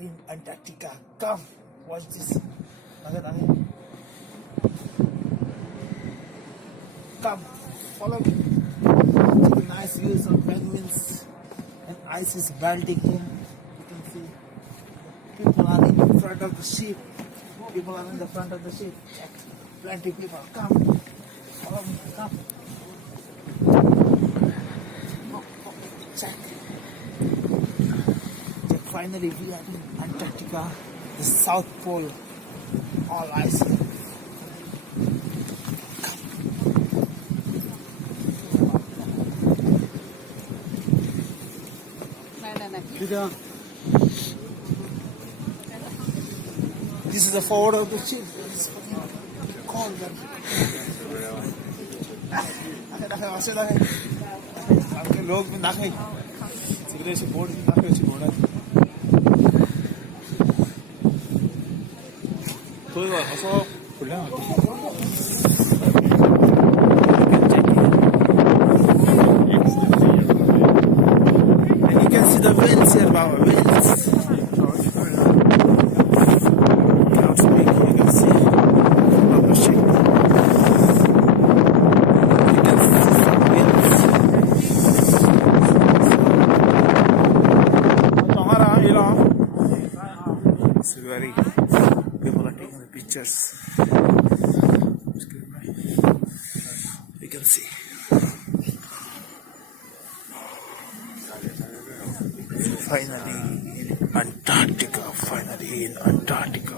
in Antarctica. Come, watch this. Come, follow me. Take nice views of penguins and ice is melting here. You can see people are in front of the ship. People are in the front of the ship. Check. Plenty people. Come, follow me. Come. Check. Finally, we are in Antarctica, the South Pole, all ice. This is the forward of the ship. It's fucking cold. लोग भी ना खाई cigarette से board भी ना खाई घोड़ा तो ये वाला खुला and you can see the whales here, Baba, whales. Clouds big, you can see the ship. You can see some whales. It's very people are taking the pictures. You can see. Finally in Antarctica.